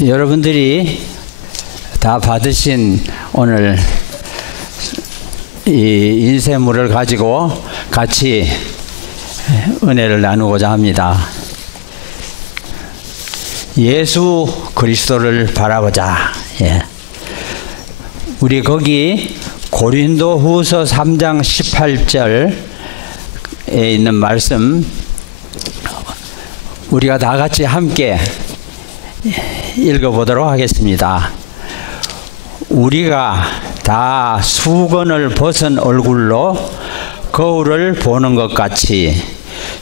여러분들이 다 받으신 오늘 이 인쇄물을 가지고 같이 은혜를 나누고자 합니다. 예수 그리스도를 바라보자. 예. 우리 거기 고린도후서 3장 18절에 있는 말씀 우리가 다 같이 함께 읽어보도록 하겠습니다. 우리가 다 수건을 벗은 얼굴로 거울을 보는 것 같이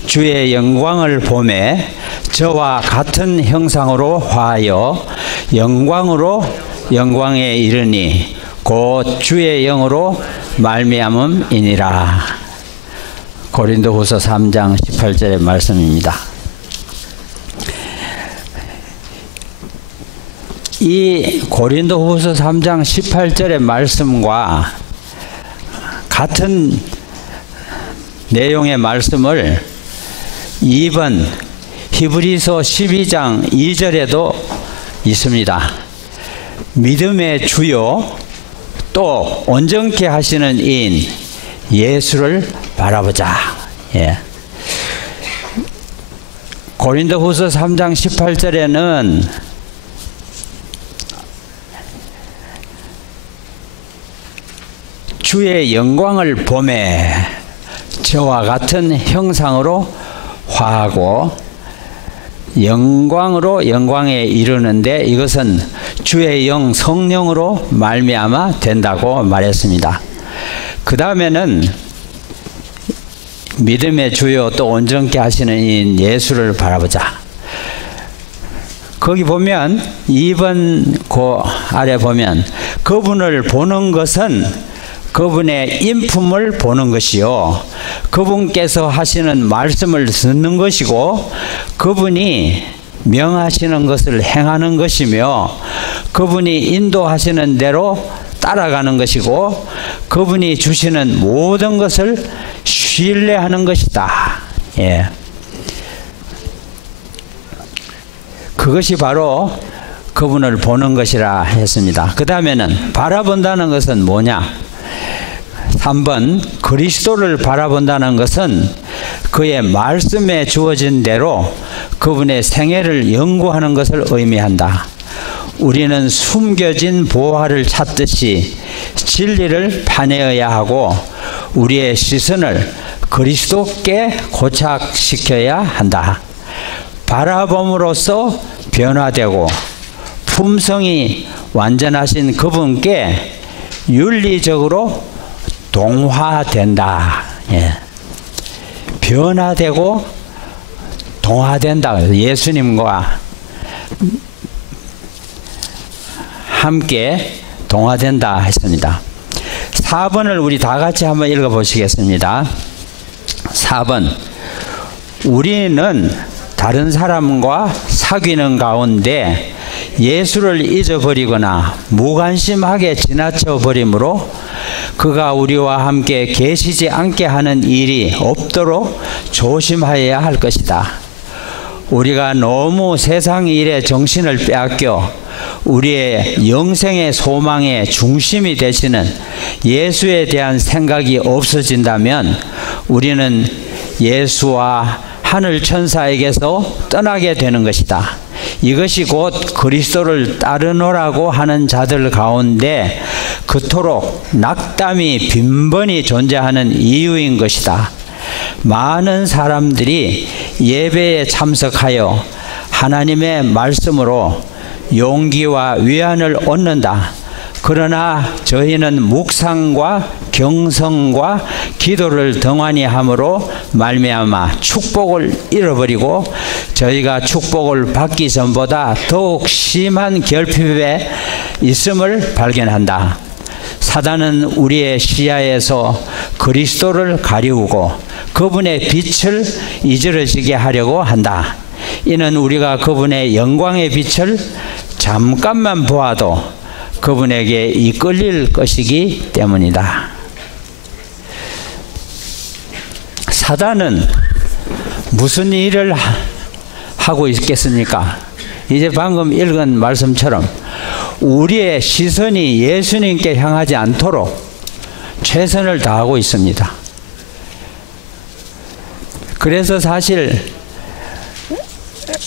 주의 영광을 보매 저와 같은 형상으로 화하여 영광으로 영광에 이르니 곧 주의 영으로 말미암음이니라. 고린도후서 3장 18절의 말씀입니다. 이 고린도후서 3장 18절의 말씀과 같은 내용의 말씀을 2번 히브리서 12장 2절에도 있습니다. 믿음의 주요 또 온전케 하시는 이인 예수를 바라보자. 예. 고린도후서 3장 18절에는 주의 영광을 보매 저와 같은 형상으로 화하고 영광으로 영광에 이르는데 이것은 주의 영 성령으로 말미암아 된다고 말했습니다. 그 다음에는 믿음의 주요 또 온전케 하시는 이인 예수를 바라보자. 거기 보면 2번 그 아래 보면 그분을 보는 것은 그분의 인품을 보는 것이요 그분께서 하시는 말씀을 듣는 것이고 그분이 명하시는 것을 행하는 것이며 그분이 인도하시는 대로 따라가는 것이고 그분이 주시는 모든 것을 신뢰하는 것이다. 예. 그것이 바로 그분을 보는 것이라 했습니다. 그 다음에는 바라본다는 것은 뭐냐? 3번 그리스도를 바라본다는 것은 그의 말씀에 주어진 대로 그분의 생애를 연구하는 것을 의미한다. 우리는 숨겨진 보화를 찾듯이 진리를 파내어야 하고 우리의 시선을 그리스도께 고착시켜야 한다. 바라봄으로써 변화되고 품성이 완전하신 그분께 윤리적으로 동화된다. 예. 변화되고 동화된다. 예수님과 함께 동화된다 했습니다. 4번을 우리 다 같이 한번 읽어보시겠습니다. 4번 우리는 다른 사람과 사귀는 가운데 예수를 잊어버리거나 무관심하게 지나쳐 버림으로 그가 우리와 함께 계시지 않게 하는 일이 없도록 조심하여야 할 것이다. 우리가 너무 세상 일에 정신을 빼앗겨 우리의 영생의 소망의 중심이 되시는 예수에 대한 생각이 없어진다면 우리는 예수와 하늘 천사에게서 떠나게 되는 것이다. 이것이 곧 그리스도를 따르노라고 하는 자들 가운데 그토록 낙담이 빈번히 존재하는 이유인 것이다. 많은 사람들이 예배에 참석하여 하나님의 말씀으로 용기와 위안을 얻는다. 그러나 저희는 묵상과 경성과 기도를 덩하니 함으로 말미암아 축복을 잃어버리고 저희가 축복을 받기 전보다 더욱 심한 결핍에 있음을 발견한다. 사단은 우리의 시야에서 그리스도를 가리우고 그분의 빛을 잊으러지게 하려고 한다. 이는 우리가 그분의 영광의 빛을 잠깐만 보아도 그분에게 이끌릴 것이기 때문이다. 사단은 무슨 일을 하고 있겠습니까? 이제 방금 읽은 말씀처럼 우리의 시선이 예수님께 향하지 않도록 최선을 다하고 있습니다. 그래서 사실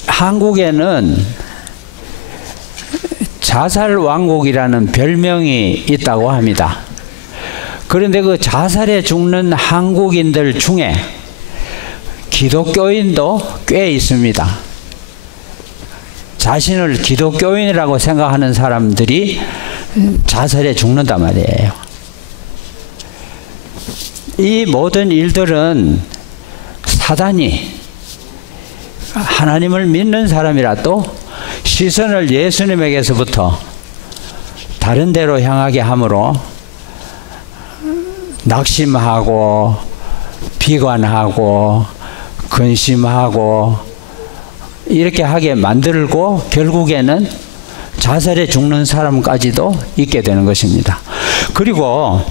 한국에는 자살 왕국이라는 별명이 있다고 합니다. 그런데 그 자살에 죽는 한국인들 중에 기독교인도 꽤 있습니다. 자신을 기독교인이라고 생각하는 사람들이 자살에 죽는단 말이에요. 이 모든 일들은 사단이 하나님을 믿는 사람이라도 시선을 예수님에게서부터 다른 데로 향하게 함으로 낙심하고 비관하고 근심하고 이렇게 하게 만들고 결국에는 자살에 죽는 사람까지도 있게 되는 것입니다. 그리고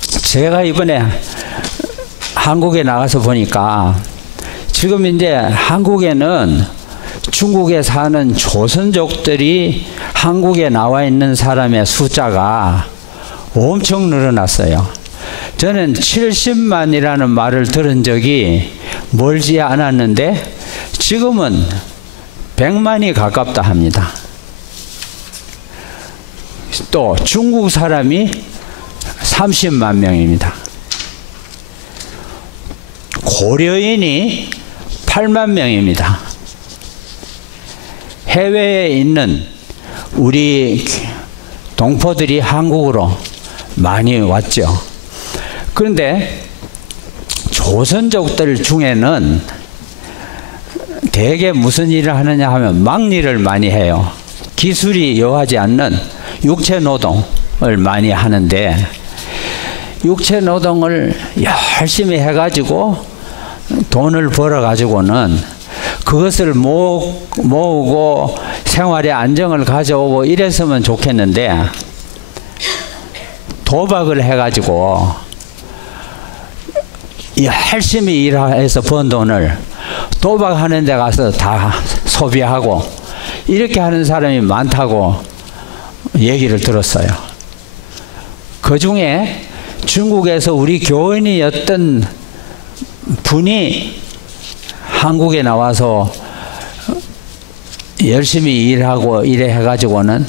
제가 이번에 한국에 나가서 보니까 지금 이제 한국에는 중국에 사는 조선족들이 한국에 나와 있는 사람의 숫자가 엄청 늘어났어요. 저는 70만이라는 말을 들은 적이 멀지 않았는데 지금은 100만이 가깝다 합니다. 또 중국 사람이 30만 명입니다. 고려인이 8만 명입니다. 해외에 있는 우리 동포들이 한국으로 많이 왔죠. 그런데 조선족들 중에는 대개 무슨 일을 하느냐 하면 막일을 많이 해요. 기술이 요하지 않는 육체 노동을 많이 하는데 육체 노동을 열심히 해가지고 돈을 벌어가지고는 그것을 모으고 생활의 안정을 가져오고 이랬으면 좋겠는데 도박을 해가지고 열심히 일해서 번 돈을 도박하는 데 가서 다 소비하고 이렇게 하는 사람이 많다고 얘기를 들었어요. 그 중에 중국에서 우리 교인이었던 분이 한국에 나와서 열심히 일하고 이래 해가지고는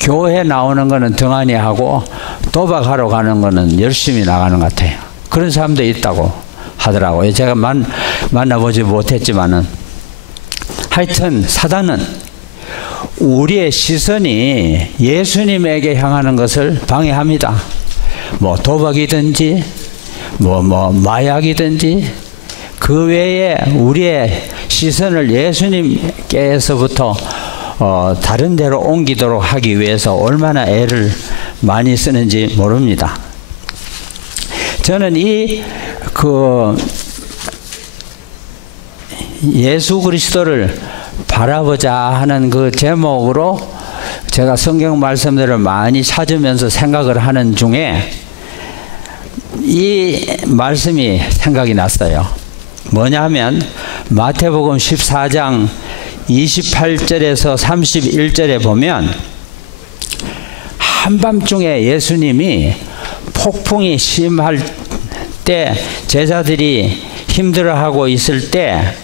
교회 나오는 거는 등한히 하고 도박하러 가는 거는 열심히 나가는 것 같아요. 그런 사람도 있다고 하더라고요. 제가 만나보지 못했지만은 하여튼 사단은 우리의 시선이 예수님에게 향하는 것을 방해합니다. 뭐 도박이든지 뭐 마약이든지 그 외에 우리의 시선을 예수님께서부터 다른 데로 옮기도록 하기 위해서 얼마나 애를 많이 쓰는지 모릅니다. 저는 예수 그리스도를 바라보자 하는 그 제목으로 제가 성경 말씀들을 많이 찾으면서 생각을 하는 중에 이 말씀이 생각이 났어요. 뭐냐면 마태복음 14장 28절에서 31절에 보면 한밤중에 예수님이 폭풍이 심할 때 제자들이 힘들어하고 있을 때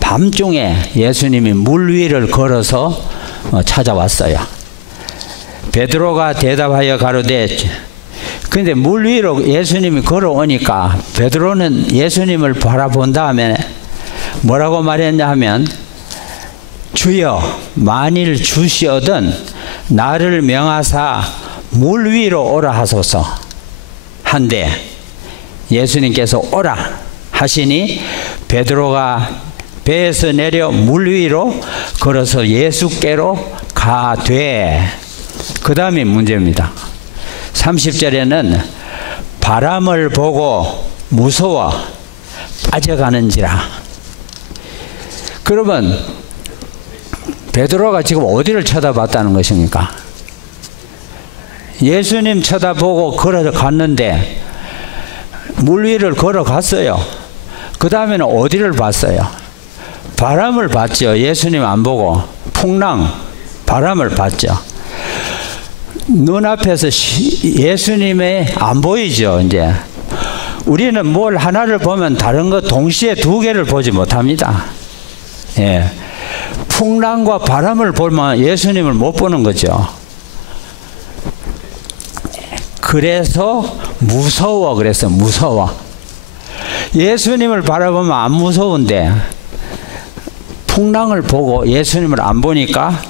밤중에 예수님이 물 위를 걸어서 찾아왔어요. 베드로가 대답하여 가로되 근데 물 위로 예수님이 걸어오니까 베드로는 예수님을 바라본 다음에 뭐라고 말했냐 하면 주여 만일 주시어든 나를 명하사 물 위로 오라 하소서 한데 예수님께서 오라 하시니 베드로가 배에서 내려 물 위로 걸어서 예수께로 가되 그 다음이 문제입니다. 30절에는 바람을 보고 무서워 빠져가는지라. 그러면 베드로가 지금 어디를 쳐다봤다는 것입니까? 예수님 쳐다보고 걸어갔는데 물 위를 걸어갔어요. 그 다음에는 어디를 봤어요? 바람을 봤죠. 예수님 안 보고 풍랑, 바람을 봤죠. 눈앞에서 예수님의 안 보이죠. 이제 우리는 뭘 하나를 보면 다른 거 동시에 두 개를 보지 못합니다. 예. 풍랑과 바람을 보면 예수님을 못 보는 거죠. 그래서 무서워 그랬어요. 무서워. 예수님을 바라보면 안 무서운데 풍랑을 보고 예수님을 안 보니까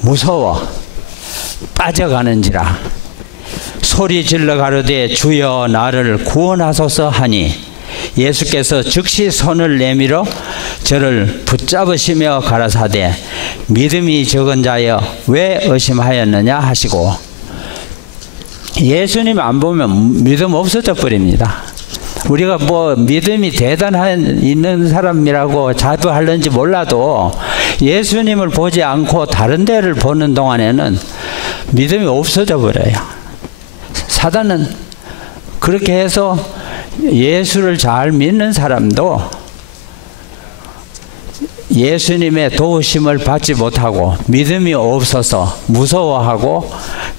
무서워. 빠져가는지라 소리 질러 가로되 주여 나를 구원하소서 하니 예수께서 즉시 손을 내밀어 저를 붙잡으시며 가라사대 믿음이 적은 자여 왜 의심하였느냐 하시고, 예수님 안 보면 믿음 없어져 버립니다. 우리가 뭐 믿음이 대단한 있는 사람이라고 자부하는지 몰라도 예수님을 보지 않고 다른 데를 보는 동안에는 믿음이 없어져 버려요. 사단은 그렇게 해서 예수를 잘 믿는 사람도 예수님의 도우심을 받지 못하고 믿음이 없어서 무서워하고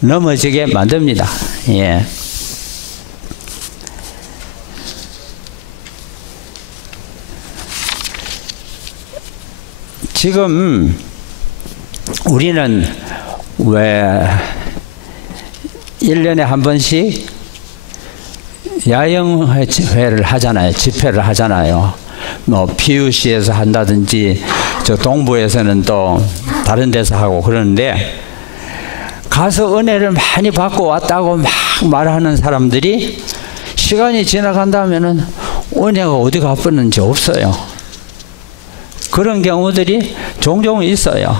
넘어지게 만듭니다. 예. 지금 우리는 왜 1년에 한 번씩 야영회를 하잖아요. 집회를 하잖아요. 뭐 PUC에서 한다든지 저 동부에서는 또 다른 데서 하고 그러는데, 가서 은혜를 많이 받고 왔다고 막 말하는 사람들이 시간이 지나간다면은 은혜가 어디 가버렸는지 없어요. 그런 경우들이 종종 있어요.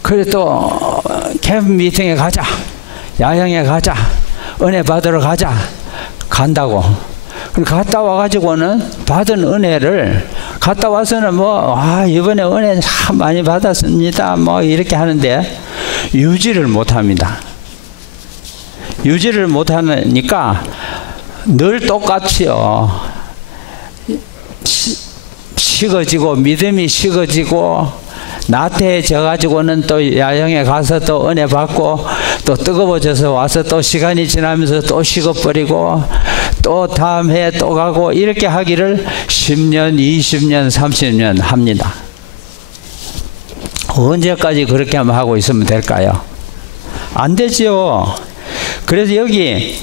그래 또 캠프 미팅에 가자, 야영에 가자, 은혜 받으러 가자, 간다고. 갔다 와가지고는 받은 은혜를 갔다 와서는 뭐 이번에 은혜 참 많이 받았습니다 뭐 이렇게 하는데 유지를 못합니다. 유지를 못하니까 늘 똑같이요. 식어지고 믿음이 식어지고 나태해져 가지고는 또 야영에 가서 또 은혜 받고 또 뜨거워져서 와서 또 시간이 지나면서 또 식어버리고 또 다음 해에 또 가고 이렇게 하기를 10년, 20년, 30년 합니다. 언제까지 그렇게 하고 있으면 될까요? 안 되죠. 그래서 여기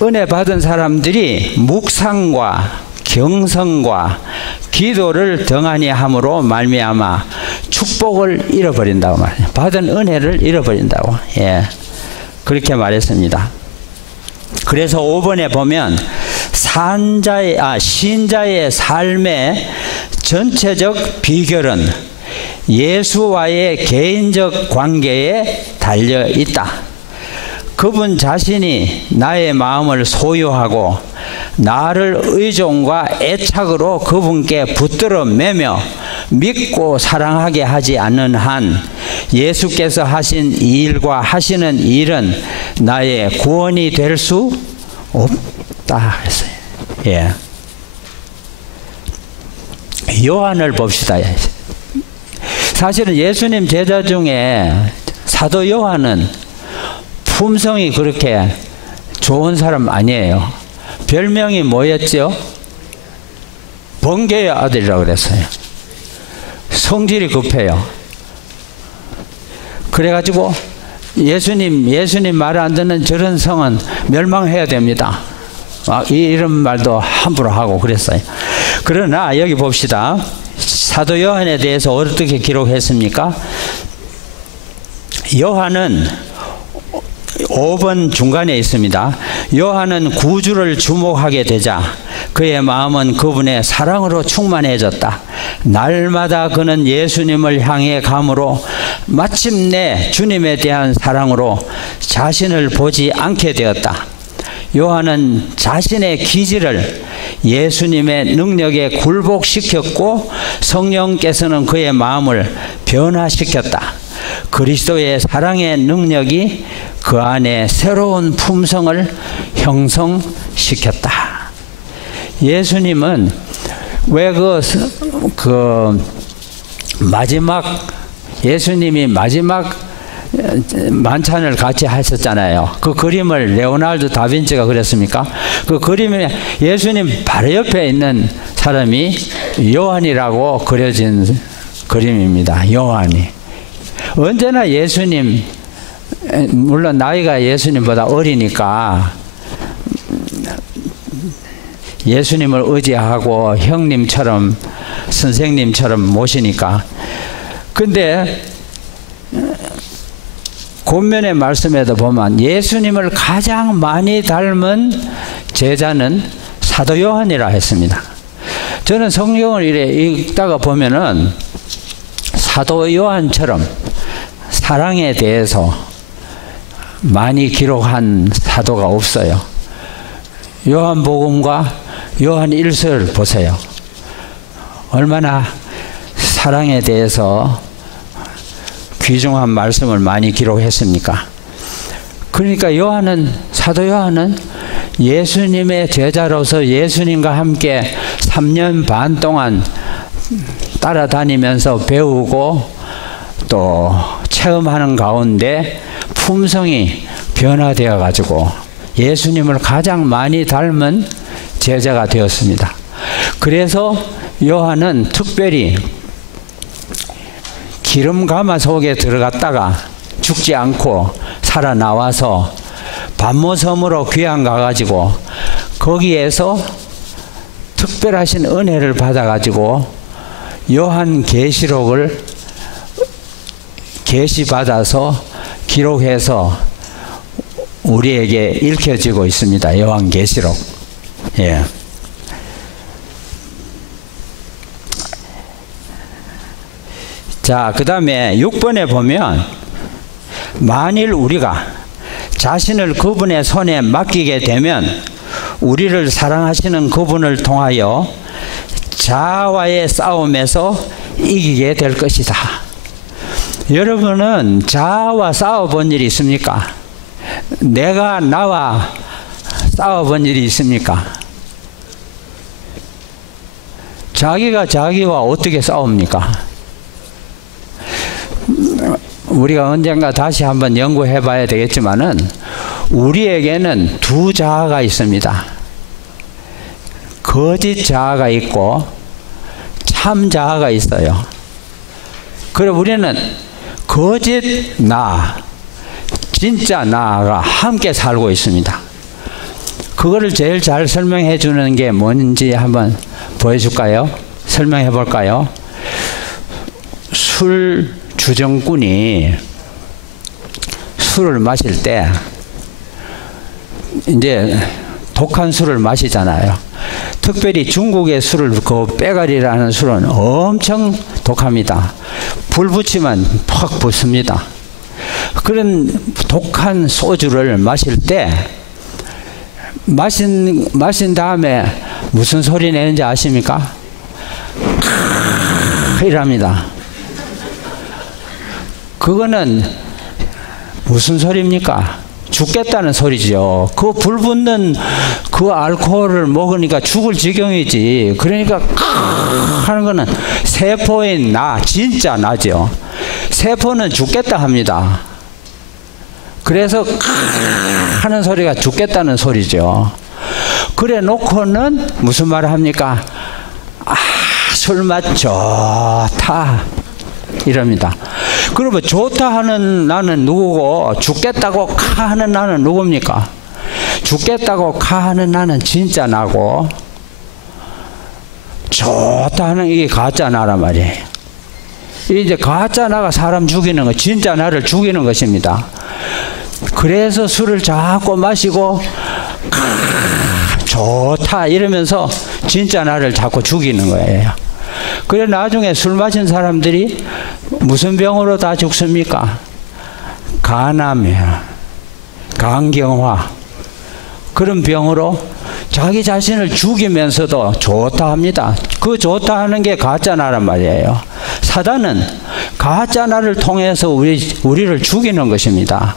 은혜 받은 사람들이 묵상과 경성과 기도를 등한히 함으로 말미암아 축복을 잃어버린다고 말해요. 받은 은혜를 잃어버린다고. 예, 그렇게 말했습니다. 그래서 5번에 보면 신자의 삶의 전체적 비결은 예수와의 개인적 관계에 달려 있다. 그분 자신이 나의 마음을 소유하고 나를 의존과 애착으로 그분께 붙들어 매며 믿고 사랑하게 하지 않는 한 예수께서 하신 일과 하시는 일은 나의 구원이 될 수 없다 했어요. 예. 요한을 봅시다. 사실은 예수님 제자 중에 사도 요한은 품성이 그렇게 좋은 사람 아니에요. 별명이 뭐였죠? 번개의 아들이라고 그랬어요. 성질이 급해요. 그래가지고 예수님 말 안 듣는 저런 성은 멸망해야 됩니다. 이런 말도 함부로 하고 그랬어요. 그러나 여기 봅시다. 사도 요한에 대해서 어떻게 기록했습니까? 요한은 5번 중간에 있습니다. 요한은 구주를 주목하게 되자 그의 마음은 그분의 사랑으로 충만해졌다. 날마다 그는 예수님을 향해 감으로 마침내 주님에 대한 사랑으로 자신을 보지 않게 되었다. 요한은 자신의 기질을 예수님의 능력에 굴복시켰고 성령께서는 그의 마음을 변화시켰다. 그리스도의 사랑의 능력이 그 안에 새로운 품성을 형성시켰다. 예수님은 왜 마지막 예수님이 마지막 만찬을 같이 하셨잖아요. 그 그림을 레오나르도 다빈치가 그렸습니까? 그 그림에 예수님 바로 옆에 있는 사람이 요한이라고 그려진 그림입니다. 요한이. 언제나 예수님, 물론 나이가 예수님보다 어리니까 예수님을 의지하고 형님처럼 선생님처럼 모시니까. 근데 권면의 말씀에도 보면 예수님을 가장 많이 닮은 제자는 사도 요한이라 했습니다. 저는 성경을 읽다가 보면은 사도 요한처럼 사랑에 대해서 많이 기록한 사도가 없어요. 요한복음과 요한 1서를 보세요. 얼마나 사랑에 대해서 귀중한 말씀을 많이 기록했습니까? 그러니까 사도 요한은 예수님의 제자로서 예수님과 함께 3년 반 동안 따라다니면서 배우고 또 체험하는 가운데 품성이 변화되어 가지고 예수님을 가장 많이 닮은 제자가 되었습니다. 그래서 요한은 특별히 기름 가마 속에 들어갔다가 죽지 않고 살아나와서 반모섬으로 귀양 가가지고 거기에서 특별하신 은혜를 받아가지고 요한 계시록을 계시받아서 기록해서 우리에게 읽혀지고 있습니다. 요한 계시록. 예. 자, 그 다음에 6번에 보면 만일 우리가 자신을 그분의 손에 맡기게 되면 우리를 사랑하시는 그분을 통하여 자아와의 싸움에서 이기게 될 것이다. 여러분은 자아와 싸워본 일이 있습니까? 내가 나와 싸워본 일이 있습니까? 자기가 자기와 어떻게 싸웁니까? 우리가 언젠가 다시 한번 연구해 봐야 되겠지만은 우리에게는 두 자아가 있습니다. 거짓 자아가 있고 참 자아가 있어요. 그럼 우리는 거짓 나, 진짜 나가 함께 살고 있습니다. 그거를 제일 잘 설명해 주는 게 뭔지 한번 보여줄까요? 설명해 볼까요? 술 주정꾼이 술을 마실 때 이제 독한 술을 마시잖아요. 특별히 중국의 술을 그 빼가리라는 술은 엄청 독합니다. 불 붙이면 퍽 붙습니다. 그런 독한 소주를 마실 때 마신 다음에 무슨 소리 내는지 아십니까? 이랍니다. 그거는 무슨 소리입니까? 죽겠다는 소리죠. 그 불 붙는 그 알코올을 먹으니까 죽을 지경이지. 그러니까 하는 거는 세포인 나, 진짜 나죠. 세포는 죽겠다 합니다. 그래서 하는 소리가 죽겠다는 소리죠. 그래 놓고는 무슨 말을 합니까? 술맛 좋다 이럽니다. 그러면 좋다 하는 나는 누구고 죽겠다고 하는 나는 누굽니까? 죽겠다고 하는 나는 진짜 나고 좋다 하는 이게 가짜 나란 말이에요. 이제 가짜 나가 사람 죽이는 거, 진짜 나를 죽이는 것입니다. 그래서 술을 자꾸 마시고 좋다 이러면서 진짜 나를 자꾸 죽이는 거예요. 그래 나중에 술 마신 사람들이 무슨 병으로 다 죽습니까? 간암이야, 간경화, 그런 병으로 자기 자신을 죽이면서도 좋다 합니다. 그 좋다 하는 게 가짜 나란 말이에요. 사단은 가짜 나를 통해서 우리를 죽이는 것입니다.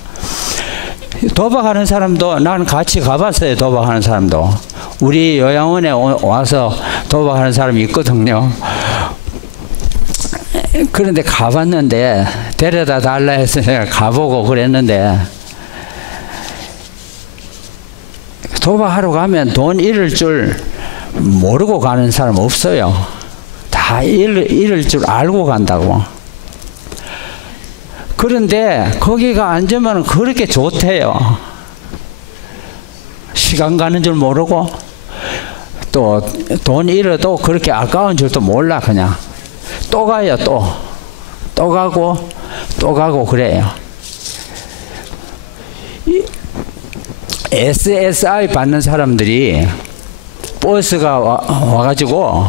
도박하는 사람도 난 같이 가봤어요. 도박하는 사람도 우리 요양원에 와서 도박하는 사람이 있거든요. 그런데 가봤는데 데려다 달라 해서 내가 가보고 그랬는데 도박하러 가면 돈 잃을 줄 모르고 가는 사람 없어요. 다 잃을 줄 알고 간다고. 그런데 거기가 앉으면 그렇게 좋대요. 시간 가는 줄 모르고 또 돈 잃어도 그렇게 아까운 줄도 몰라. 그냥 또 가요. 또 가고 또 가고 그래요. SSI 받는 사람들이 버스가 와가지고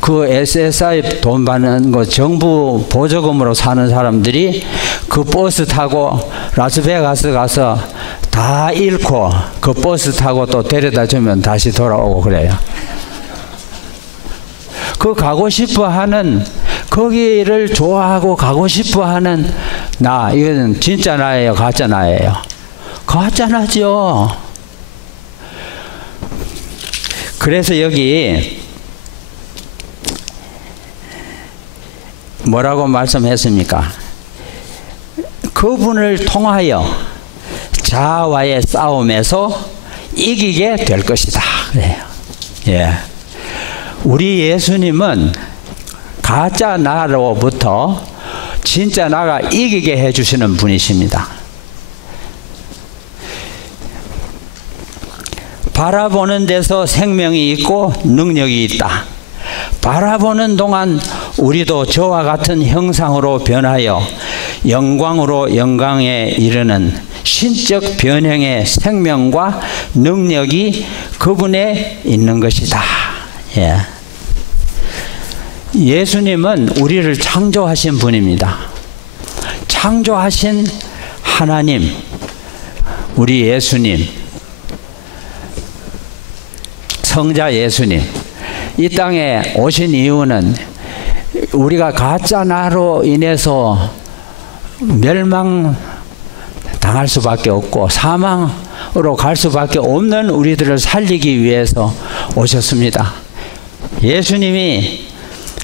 그 SSI 돈 받는 거 정부 보조금으로 사는 사람들이 그 버스 타고 라스베가스 가서 다 잃고 그 버스 타고 또 데려다 주면 다시 돌아오고 그래요. 그 가고 싶어 하는, 거기를 좋아하고 가고 싶어 하는 나, 이거는 진짜 나예요, 가짜 나예요? 가짜 나죠. 그래서 여기 뭐라고 말씀했습니까? 그분을 통하여 자아와의 싸움에서 이기게 될 것이다. 그래요. 예. 우리 예수님은 가짜 나로부터 진짜 나가 이기게 해주시는 분이십니다. 바라보는 데서 생명이 있고 능력이 있다. 바라보는 동안 우리도 저와 같은 형상으로 변하여 영광으로 영광에 이르는 신적 변형의 생명과 능력이 그분에 있는 것이다. 예. 예수님은 우리를 창조하신 분입니다. 창조하신 하나님, 우리 예수님, 성자 예수님, 이 땅에 오신 이유는 우리가 가짜 나로 인해서 멸망 당할 수밖에 없고 사망으로 갈 수밖에 없는 우리들을 살리기 위해서 오셨습니다. 예수님이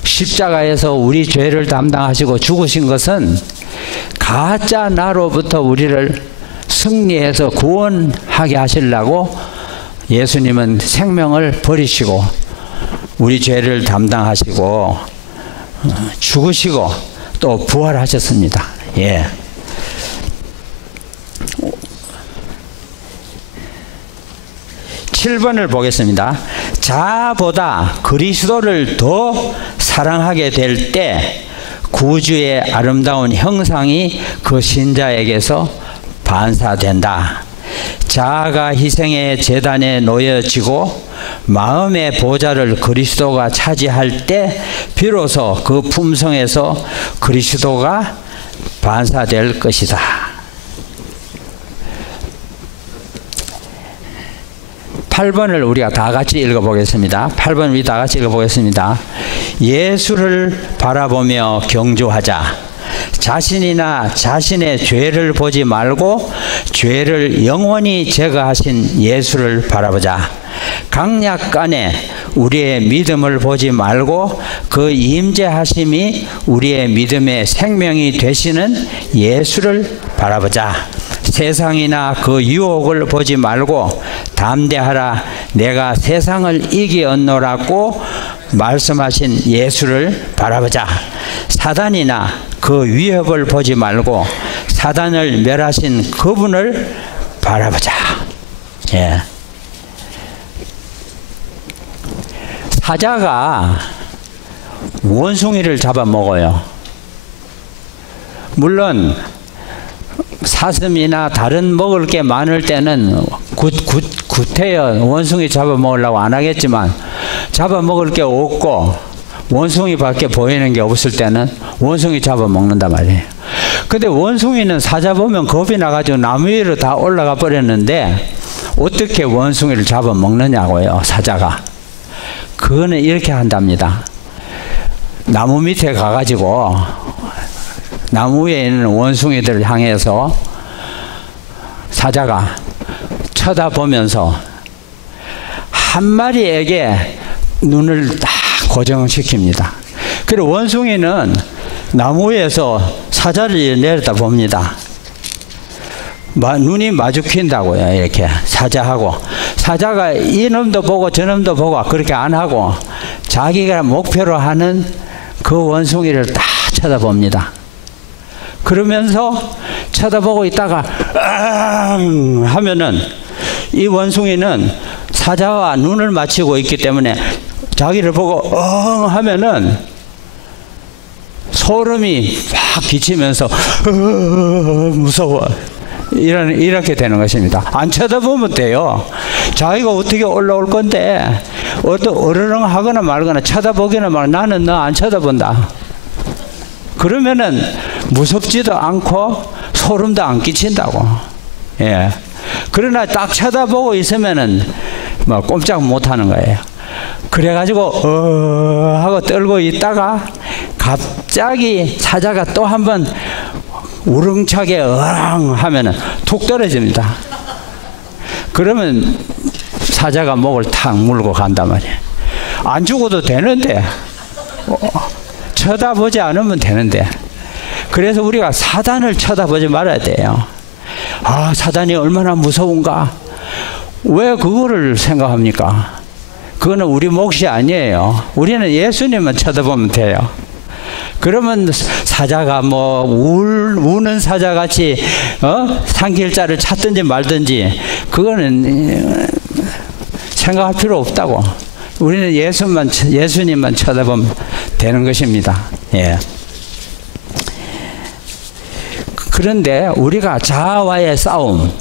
십자가에서 우리 죄를 담당하시고 죽으신 것은 가짜 나로부터 우리를 승리해서 구원하게 하시려고 예수님은 생명을 버리시고 우리 죄를 담당하시고 죽으시고 또 부활하셨습니다. 예. (7번을) 보겠습니다. 자아보다 그리스도를 더 사랑하게 될 때 구주의 아름다운 형상이 그 신자에게서 반사된다. 자아가 희생의 제단에 놓여지고 마음의 보좌를 그리스도가 차지할 때 비로소 그 품성에서 그리스도가 반사될 것이다. 8번을 우리가 다 같이 읽어보겠습니다. 8번 우리 다 같이 읽어보겠습니다. 예수를 바라보며 경주하자. 자신이나 자신의 죄를 보지 말고 죄를 영원히 제거하신 예수를 바라보자. 강약간에 우리의 믿음을 보지 말고 그 임재하심이 우리의 믿음의 생명이 되시는 예수를 바라보자. 세상이나 그 유혹을 보지 말고 담대하라. 내가 세상을 이기었노라고 말씀하신 예수를 바라보자. 사단이나 그 위협을 보지 말고 사단을 멸하신 그분을 바라보자. 예. 사자가 원숭이를 잡아먹어요. 물론 사슴이나 다른 먹을 게 많을 때는 구태여 원숭이 잡아먹으려고 안 하겠지만 잡아먹을 게 없고 원숭이밖에 보이는 게 없을 때는 원숭이 잡아먹는단 말이에요. 근데 원숭이는 사자 보면 겁이 나가지고 나무 위로 다 올라가 버렸는데 어떻게 원숭이를 잡아먹느냐고요, 사자가. 그거는 이렇게 한답니다. 나무 밑에 가가지고 나무 위에 있는 원숭이들을 향해서 사자가 쳐다보면서 한 마리에게 눈을 딱 고정시킵니다. 그리고 원숭이는 나무에서 사자를 내려다 봅니다. 눈이 마주친다고요. 이렇게 사자하고. 사자가 이놈도 보고 저놈도 보고 그렇게 안 하고 자기가 목표로 하는 그 원숭이를 딱 쳐다봅니다. 그러면서 쳐다보고 있다가 하면은 이 원숭이는 사자와 눈을 맞추고 있기 때문에 자기를 보고 하면은 소름이 막 끼치면서 무서워. 이렇게 되는 것입니다. 안 쳐다보면 돼요. 자기가 어떻게 올라올 건데 어르렁 하거나 말거나 쳐다보기나 말거나 나는 너 안 쳐다본다. 그러면은 무섭지도 않고 소름도 안 끼친다고. 예. 그러나 딱 쳐다보고 있으면은 뭐 꼼짝 못 하는 거예요. 그래가지고 하고 떨고 있다가 갑자기 사자가 또 한번 우렁차게 하면은 툭 떨어집니다. 그러면 사자가 목을 탁 물고 간단 말이에요. 안 죽어도 되는데 쳐다보지 않으면 되는데. 그래서 우리가 사단을 쳐다보지 말아야 돼요. 아, 사단이 얼마나 무서운가. 왜 그거를 생각합니까? 그거는 우리 몫이 아니에요. 우리는 예수님만 쳐다보면 돼요. 그러면 사자가 뭐 우는 사자같이 산길자를 찾든지 말든지 그거는 생각할 필요 없다고. 우리는 예수님만 쳐다보면 되는 것입니다. 예. 그런데 우리가 자아와의 싸움,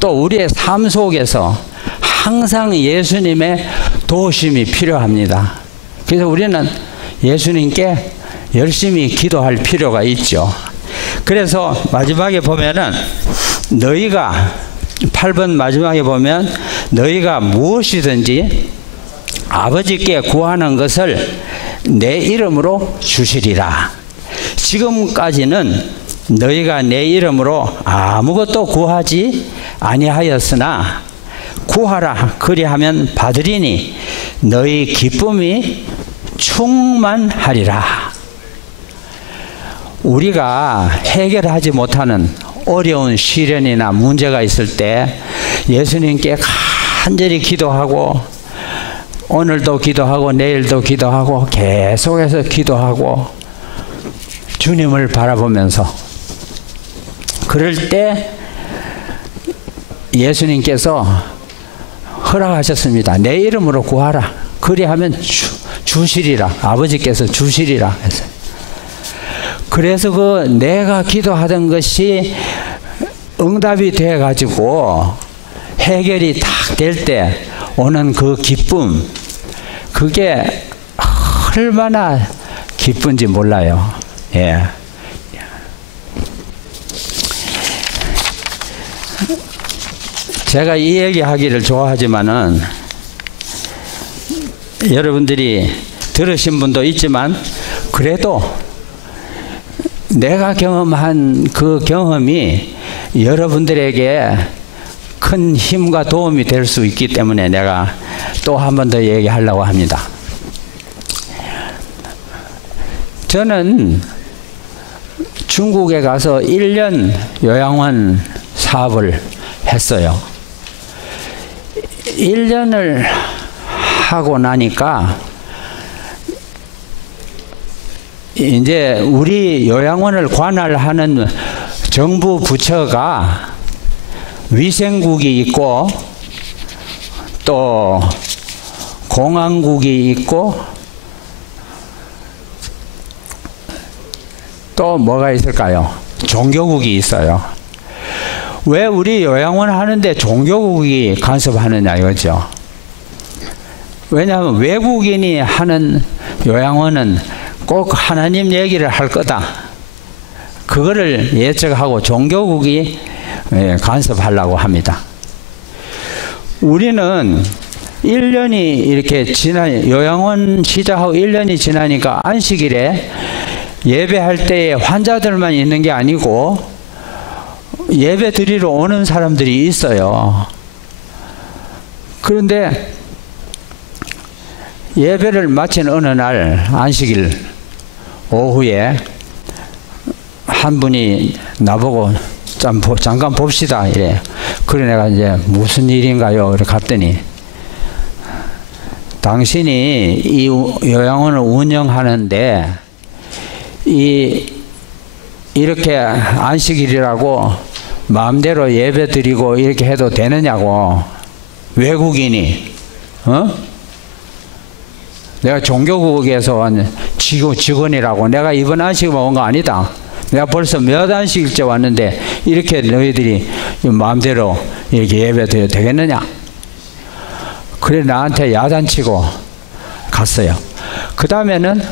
또 우리의 삶 속에서 항상 예수님의 도우심이 필요합니다. 그래서 우리는 예수님께 열심히 기도할 필요가 있죠. 그래서 마지막에 보면은 너희가 8번 마지막에 보면 너희가 무엇이든지 아버지께 구하는 것을 내 이름으로 주시리라. 지금까지는 너희가 내 이름으로 아무것도 구하지 아니하였으나 구하라 그리하면 받으리니 너희 기쁨이 충만하리라. 우리가 해결하지 못하는 어려운 시련이나 문제가 있을 때 예수님께 간절히 기도하고 오늘도 기도하고 내일도 기도하고 계속해서 기도하고 주님을 바라보면서 그럴 때 예수님께서 허락하셨습니다. 내 이름으로 구하라. 그리하면 주시리라. 아버지께서 주시리라 했어요. 그래서 그 내가 기도하던 것이 응답이 돼 가지고 해결이 딱 될 때 오는 그 기쁨, 그게 얼마나 기쁜지 몰라요. 예. 제가 이 얘기하기를 좋아하지만은 여러분들이 들으신 분도 있지만 그래도 내가 경험한 그 경험이 여러분들에게 큰 힘과 도움이 될 수 있기 때문에 내가 또 한 번 더 얘기하려고 합니다. 저는 중국에 가서 1년 요양원 사업을 했어요. 1년을 하고 나니까 이제 우리 요양원을 관할하는 정부 부처가 위생국이 있고 또 공안국이 있고 또 뭐가 있을까요? 종교국이 있어요. 왜 우리 요양원 하는데 종교국이 간섭하느냐 이거죠. 왜냐하면 외국인이 하는 요양원은 꼭 하나님 얘기를 할 거다. 그거를 예측하고 종교국이 간섭하려고 합니다. 우리는 1년이 이렇게 요양원 시작하고 1년이 지나니까 안식일에 예배할 때에 환자들만 있는 게 아니고 예배 드리러 오는 사람들이 있어요. 그런데 예배를 마친 어느 날 안식일 오후에 한 분이 나보고 잠깐 봅시다 이래. 그래 내가 이제 무슨 일인가요? 이렇게 갔더니 당신이 이 요양원을 운영하는데 이렇게 안식일이라고 마음대로 예배 드리고 이렇게 해도 되느냐고. 외국인이 내가 종교국에서 온 직원이라고. 내가 이번 안식일만 온 거 아니다. 내가 벌써 몇 안식일째 왔는데 이렇게 너희들이 마음대로 이렇게 예배 드려도 되겠느냐. 그래 나한테 야단치고 갔어요. 그 다음에는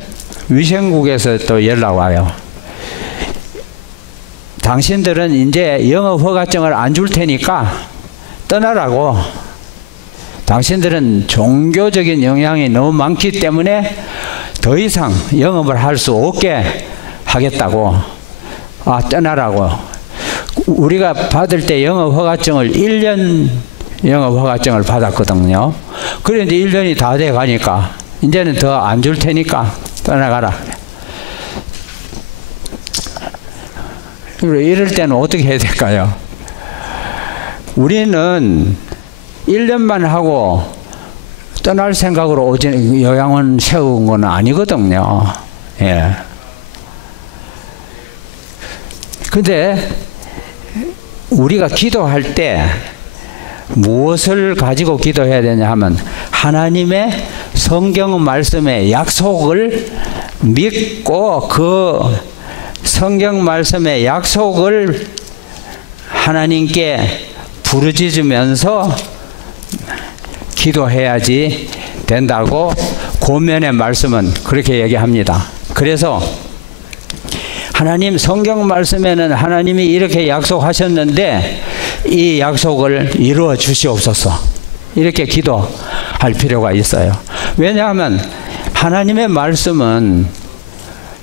위생국에서 또 연락 와요. 당신들은 이제 영업 허가증을 안 줄 테니까 떠나라고. 당신들은 종교적인 영향이 너무 많기 때문에 더 이상 영업을 할 수 없게 하겠다고. 떠나라고. 우리가 받을 때 영업 허가증을 1년 영업 허가증을 받았거든요. 그런데 1년이 다 돼 가니까 이제는 더 안 줄 테니까 떠나가라. 이럴 때는 어떻게 해야 될까요? 우리는 1년만 하고 떠날 생각으로 요양원 세운 건 아니거든요. 예. 근데 우리가 기도할 때 무엇을 가지고 기도해야 되냐 하면 하나님의 성경 말씀의 약속을 믿고 그 성경 말씀의 약속을 하나님께 부르짖으면서 기도해야지 된다고 고면의 말씀은 그렇게 얘기합니다. 그래서 하나님 성경 말씀에는 하나님이 이렇게 약속하셨는데 이 약속을 이루어 주시옵소서. 이렇게 기도할 필요가 있어요. 왜냐하면 하나님의 말씀은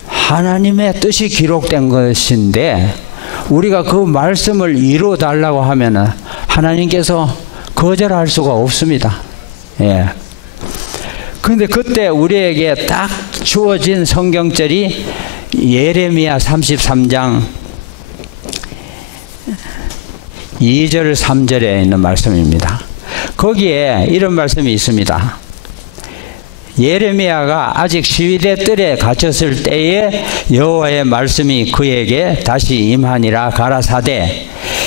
하나님의 뜻이 기록된 것인데 우리가 그 말씀을 이루어 달라고 하면은 하나님께서 거절할 수가 없습니다. 예. 근데 그때 우리에게 딱 주어진 성경절이 예레미야 33장 2절 3절에 있는 말씀입니다. 거기에 이런 말씀이 있습니다. 예레미야가 아직 시위대 뜰에 갇혔을 때에 여호와의 말씀이 그에게 다시 임하니라. 가라사대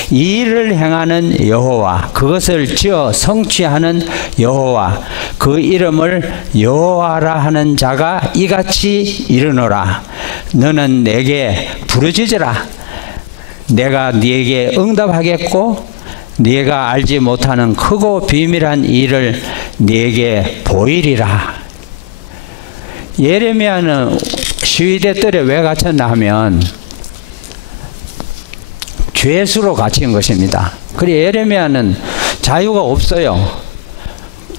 이 일을 행하는 여호와, 그것을 지어 성취하는 여호와, 그 이름을 여호와라 하는 자가 이같이 이르노라. 너는 내게 부르짖으라. 내가 네게 응답하겠고 네가 알지 못하는 크고 비밀한 일을 네게 보이리라. 예레미야는 시위대 뜰에 왜 갇혔나 하면 죄수로 갇힌 것입니다. 그리고 예레미야는 자유가 없어요.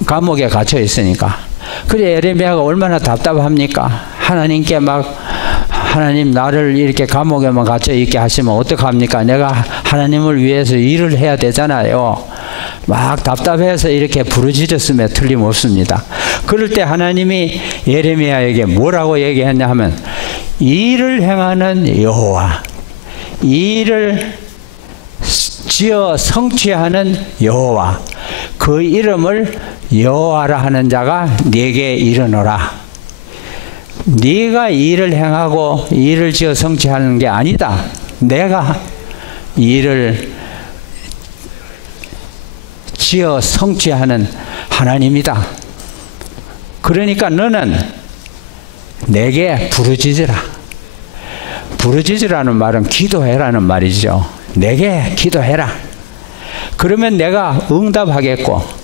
감옥에 갇혀 있으니까. 그래 예레미야가 얼마나 답답합니까? 하나님께 막 하나님 나를 이렇게 감옥에만 갇혀 있게 하시면 어떡합니까? 내가 하나님을 위해서 일을 해야 되잖아요. 막 답답해서 이렇게 부르짖었음에 틀림없습니다. 그럴 때 하나님이 예레미야에게 뭐라고 얘기했냐 하면 일을 행하는 여호와, 일을 지어 성취하는 여호와, 그 이름을 여호와라 하는 자가 네게 이르노라. 네가 일을 행하고 일을 지어 성취하는 게 아니다. 내가 일을 지어 성취하는 하나님이다. 그러니까 너는 내게 부르짖으라. 부르짖으라는 말은 기도해라는 말이죠. 내게 기도해라. 그러면 내가 응답하겠고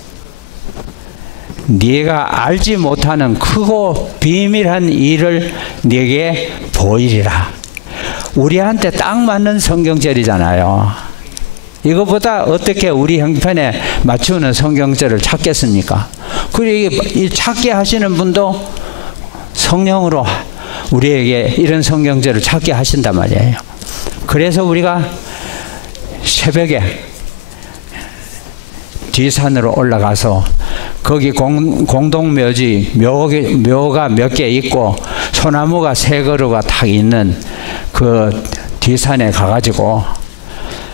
네가 알지 못하는 크고 비밀한 일을 네게 보이리라. 우리한테 딱 맞는 성경절이잖아요. 이거보다 어떻게 우리 형편에 맞추는 성경절을 찾겠습니까? 그리고 이 찾게 하시는 분도 성령으로 우리에게 이런 성경절을 찾게 하신단 말이에요. 그래서 우리가 새벽에 뒷산으로 올라가서 거기 공동묘지 묘가 몇 개 있고 소나무가 3그루가 딱 있는 그 뒷산에 가가지고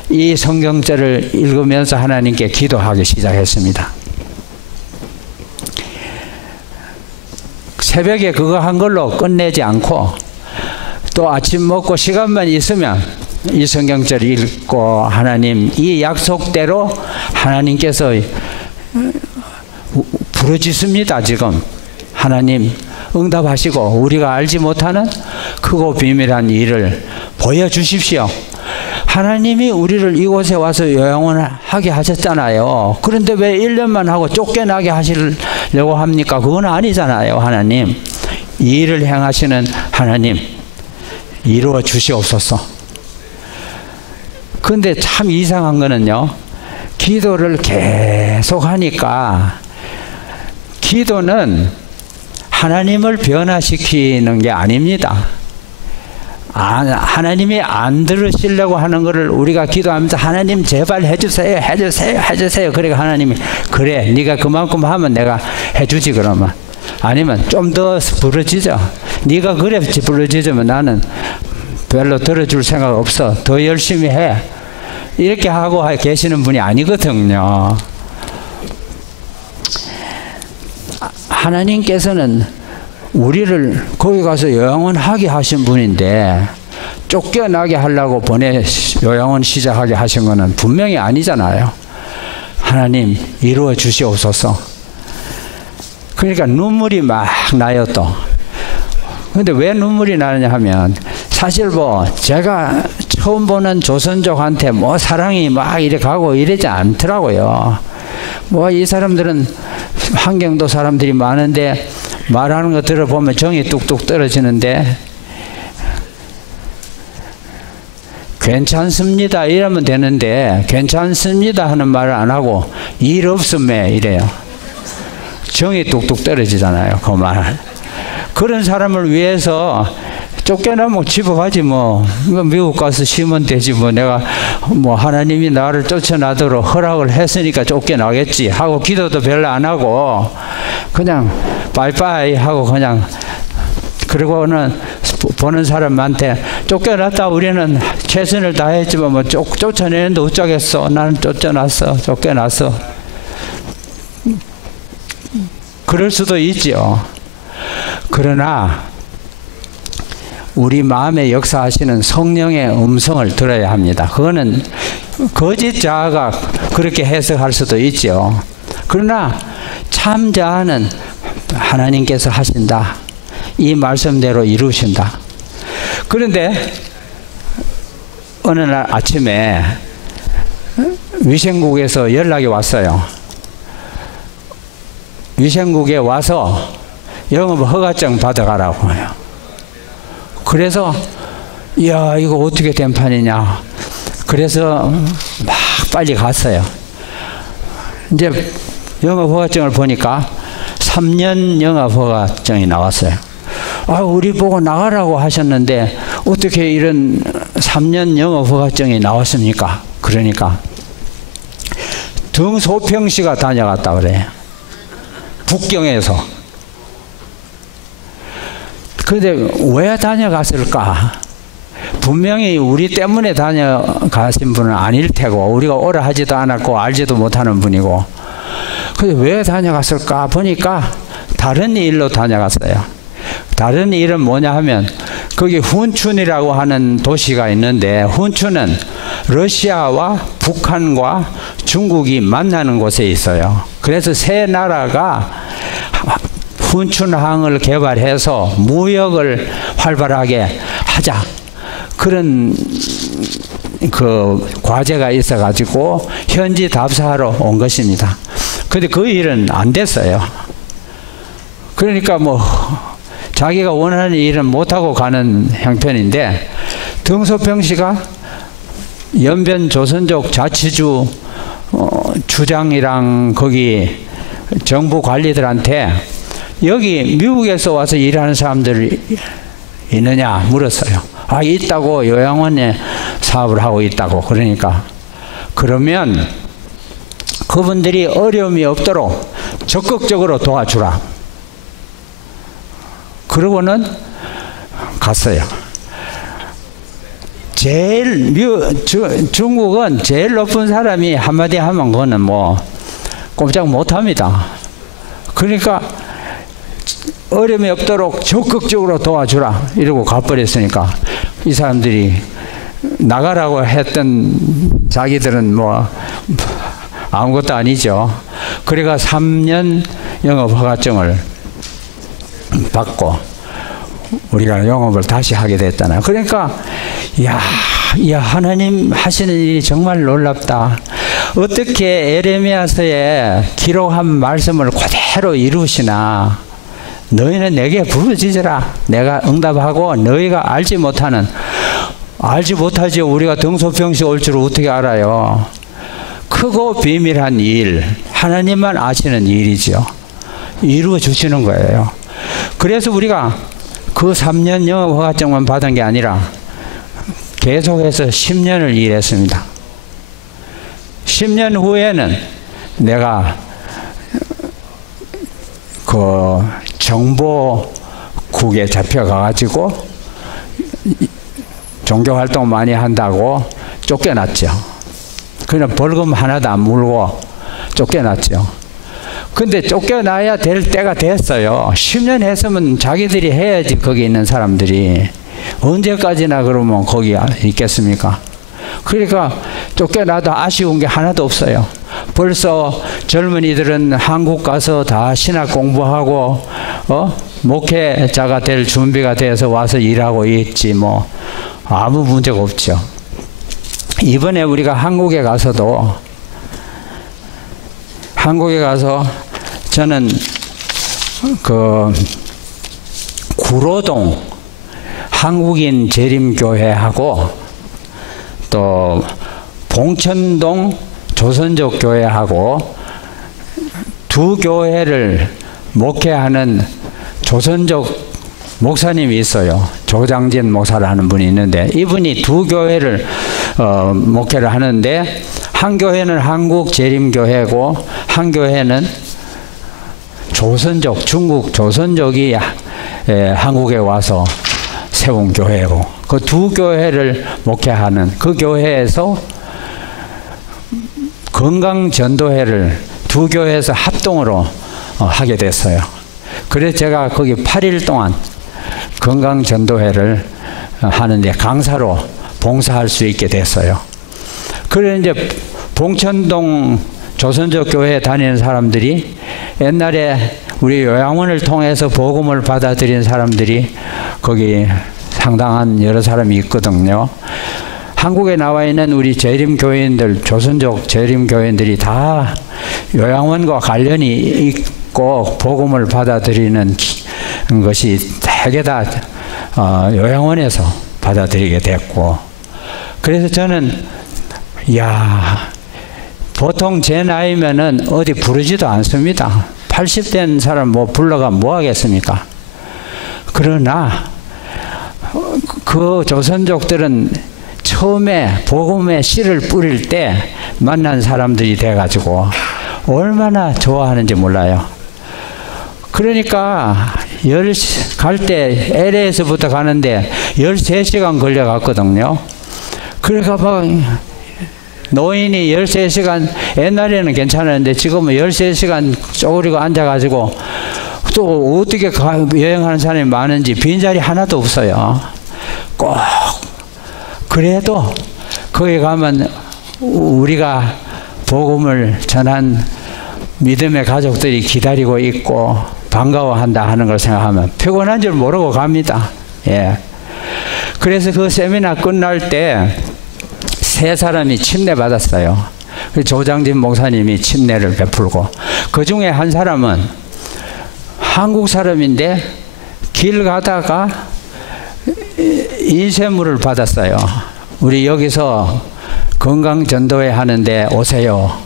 이 성경절을 읽으면서 하나님께 기도하기 시작했습니다. 새벽에 그거 한 걸로 끝내지 않고 또 아침 먹고 시간만 있으면 이 성경절 읽고 하나님 이 약속대로 하나님께서 부르짖습니다. 지금 하나님 응답하시고 우리가 알지 못하는 크고 비밀한 일을 보여주십시오. 하나님이 우리를 이곳에 와서 요양원을 하게 하셨잖아요. 그런데 왜 1년만 하고 쫓겨나게 하시려고 합니까? 그건 아니잖아요. 하나님 이 일을 행하시는 하나님 이루어 주시옵소서. 그런데 참 이상한 거는요, 기도를 계속 하니까 기도는 하나님을 변화시키는 게 아닙니다. 하나님이 안 들으시려고 하는 것을 우리가 기도하면서 하나님 제발 해주세요, 해주세요, 해주세요. 그러니까 하나님이 그래 네가 그만큼 하면 내가 해주지. 그러면 아니면 좀 더 부르짖어. 네가 그래 부르짖으면 나는 별로 들어줄 생각 없어. 더 열심히 해. 이렇게 하고 계시는 분이 아니거든요. 하나님께서는 우리를 거기 가서 요양원 하게 하신 분인데 쫓겨나게 하려고 요양원 시작하게 하신 거는 분명히 아니잖아요. 하나님 이루어 주시옵소서. 그러니까 눈물이 막 나요 또. 근데 왜 눈물이 나느냐 하면 사실 뭐 제가 처음 보는 조선족한테 뭐 사랑이 막 이래 가고 이러지 않더라고요. 뭐 이 사람들은 환경도 사람들이 많은데 말하는 거 들어보면 정이 뚝뚝 떨어지는데 괜찮습니다 이러면 되는데 괜찮습니다 하는 말을 안 하고 일 없음에 이래요. 정이 뚝뚝 떨어지잖아요. 그 말. 그런 사람을 위해서 쫓겨나면 집어가지 뭐. 미국 가서 쉬면 되지 뭐. 내가 뭐 하나님이 나를 쫓아나도록 허락을 했으니까 쫓겨나겠지 하고 기도도 별로 안 하고 그냥 빠이빠이 하고 그냥 그리고는 보는 사람한테 쫓겨났다 우리는 최선을 다했지만 뭐 쫓아내는데 어쩌겠어. 나는 쫓겨났어. 그럴 수도 있죠. 그러나 우리 마음에 역사하시는 성령의 음성을 들어야 합니다. 그거는 거짓 자아가 그렇게 해석할 수도 있죠. 그러나 참 자아는 하나님께서 하신다. 이 말씀대로 이루신다. 그런데 어느 날 아침에 위생국에서 연락이 왔어요. 위생국에 와서 영업 허가증 받아가라고 해요. 그래서 이야 이거 어떻게 된 판이냐. 그래서 막 빨리 갔어요. 이제 영업 허가증을 보니까 3년 영업 허가증이 나왔어요. 아 우리 보고 나가라고 하셨는데 어떻게 이런 3년 영업 허가증이 나왔습니까? 그러니까 등소평씨가 다녀갔다 그래요. 북경에서. 그런데 왜 다녀갔을까? 분명히 우리 때문에 다녀가신 분은 아닐 테고 우리가 오라 하지도 않았고 알지도 못하는 분이고 근데 왜 다녀갔을까 보니까 다른 일로 다녀갔어요. 다른 일은 뭐냐 하면 거기 훈춘이라고 하는 도시가 있는데 훈춘은 러시아와 북한과 중국이 만나는 곳에 있어요. 그래서 세 나라가 훈춘항을 개발해서 무역을 활발하게 하자. 그런 그 과제가 있어가지고 현지 답사하러 온 것입니다. 그런데 그 일은 안 됐어요. 그러니까 뭐 자기가 원하는 일은 못하고 가는 형편인데 등소평씨가 연변 조선족 자치주 주장이랑 거기 정부 관리들한테 여기 미국에서 와서 일하는 사람들 있느냐 물었어요. 아 있다고. 요양원에 사업을 하고 있다고. 그러니까 그러면 그분들이 어려움이 없도록 적극적으로 도와주라. 그러고는 갔어요. 중국은 제일 높은 사람이 한마디 하면 그거는 뭐 꼼짝 못합니다. 그러니까 어려움이 없도록 적극적으로 도와주라 이러고 가버렸으니까 이 사람들이 나가라고 했던 자기들은 뭐 아무것도 아니죠. 그래가 3년 영업허가증을 받고 우리가 영업을 다시 하게 됐잖아요. 그러니까 야 하나님 하시는 일이 정말 놀랍다. 어떻게 에레미야서에 기록한 말씀을 그대로 이루시나. 너희는 내게 부르짖으라. 내가 응답하고 너희가 알지 못하지. 우리가 등소병시 올 줄 어떻게 알아요. 크고 비밀한 일, 하나님만 아시는 일이죠. 이루어 주시는 거예요. 그래서 우리가 그 3년 영업허가증만 받은 게 아니라 계속해서 10년을 일했습니다. 10년 후에는 내가 그 정보국에 잡혀가가지고 종교활동 많이 한다고 쫓겨났죠. 그냥 벌금 하나도 안 물고 쫓겨났죠. 근데 쫓겨나야 될 때가 됐어요. 10년 했으면 자기들이 해야지. 거기 있는 사람들이 언제까지나 그러면 거기 있겠습니까? 그러니까 쫓겨나도 아쉬운 게 하나도 없어요. 벌써 젊은이들은 한국 가서 다 신학 공부하고 목회자가 될 준비가 돼서 와서 일하고 있지 뭐 아무 문제가 없죠. 이번에 우리가 한국에 가서 저는 그 구로동 한국인 재림교회하고 또 봉천동 조선족 교회하고 두 교회를 목회하는 조선족 목사님이 있어요. 조장진 목사라는 분이 있는데 이분이 두 교회를 목회를 하는데 한 교회는 한국 재림교회고 한 교회는 조선족, 중국 조선족이 한국에 와서 세운 교회고 그 두 교회를 목회하는 그 교회에서 건강전도회를 두 교회에서 합동으로 하게 됐어요. 그래서 제가 거기 8일 동안 건강전도회를 하는데 강사로 봉사할 수 있게 됐어요. 그래 이제 봉천동 조선족 교회에 다니는 사람들이 옛날에 우리 요양원을 통해서 복음을 받아들인 사람들이 거기 상당한 여러 사람이 있거든요. 한국에 나와 있는 우리 재림교인들, 조선족 재림교인들이 다 요양원과 관련이 있고 복음을 받아들이는 것이 대개 다 요양원에서 받아들이게 됐고 그래서 저는 보통 제 나이면은 어디 부르지도 않습니다. 80된 사람 뭐 불러가 뭐 하겠습니까? 그러나 그 조선족들은 처음에 복음의 씨를 뿌릴 때 만난 사람들이 돼가지고 얼마나 좋아하는지 몰라요. 그러니까 갈 때 LA에서부터 가는데 13시간 걸려갔거든요. 그러니까 막 노인이 13시간 옛날에는 괜찮았는데 지금은 13시간 쪼그리고 앉아가지고 또 어떻게 여행하는 사람이 많은지 빈자리 하나도 없어요. 꼭 그래도 거기 가면 우리가 복음을 전한 믿음의 가족들이 기다리고 있고 반가워한다 하는 걸 생각하면 피곤한 줄 모르고 갑니다. 예. 그래서 그 세미나 끝날 때 세 사람이 침례 받았어요. 조장진 목사님이 침례를 베풀고 그 중에 한 사람은 한국 사람인데 길 가다가 인쇄물을 받았어요. 우리 여기서 건강전도회 하는데 오세요.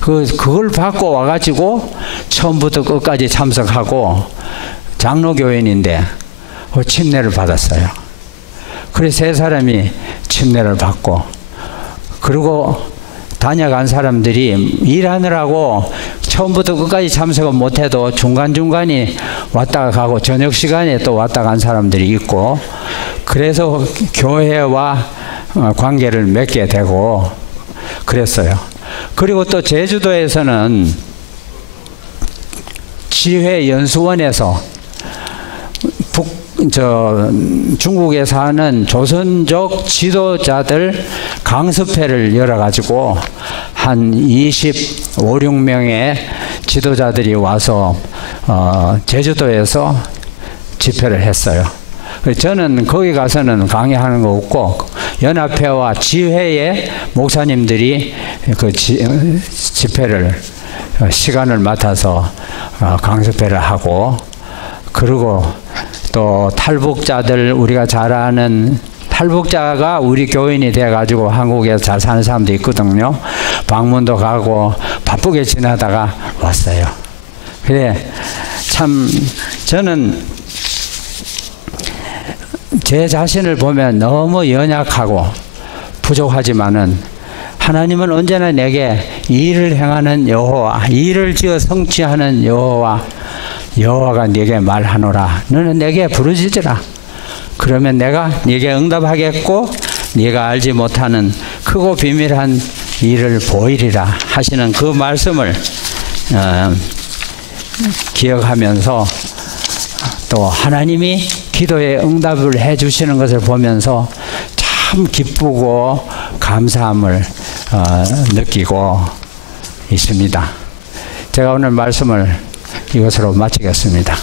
그걸 받고 와가지고 처음부터 끝까지 참석하고 장로교인인데 침례를 받았어요. 그래서 세 사람이 침례를 받고 그리고 다녀간 사람들이 일하느라고 처음부터 끝까지 참석은 못해도 중간중간에 왔다가 가고 저녁 시간에 또 왔다 간 사람들이 있고, 그래서 교회와 관계를 맺게 되고 그랬어요. 그리고 또 제주도에서는 지회연수원에서 중국에 사는 조선족 지도자들 강습회를 열어가지고 한 25, 6명의 지도자들이 와서 제주도에서 집회를 했어요. 저는 거기 가서는 강의하는 거 없고 연합회와 지회의 목사님들이 그 집회를 시간을 맡아서 강습회를 하고, 그리고 또 탈북자들, 우리가 잘 아는 탈북자가 우리 교인이 돼가지고 한국에서 잘 사는 사람도 있거든요. 방문도 가고 바쁘게 지나다가 왔어요. 그래, 참 저는 제 자신을 보면 너무 연약하고 부족하지만은 하나님은 언제나 내게 일을 행하는 여호와, 일을 지어 성취하는 여호와가 네게 말하노라. 너는 내게 부르짖으라. 그러면 내가 네게 응답하겠고 네가 알지 못하는 크고 비밀한 일을 보이리라 하시는 그 말씀을 기억하면서 또 하나님이 기도에 응답을 해 주시는 것을 보면서 참 기쁘고 감사함을 느끼고 있습니다. 제가 오늘 말씀을 이것으로 마치겠습니다.